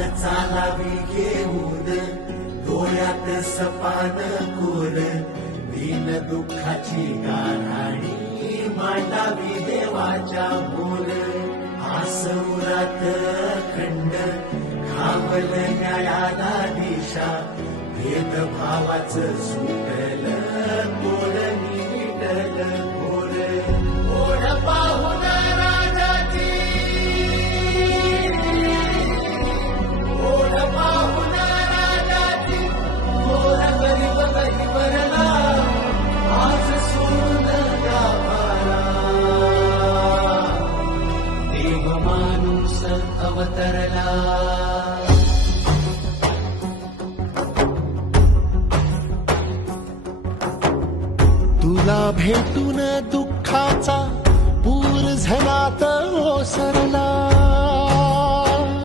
चालावी घेऊन डोळ्यात सपान कोर दिन दुःखाची गाराणी मांडावी देवाच्या मोर आसुरात खंड खावल न्यायाला दिशा भेदभावाचं सुटल. माणूस अवतरला तुला भेटून दुःखाचा पूर झनात ओसरला हो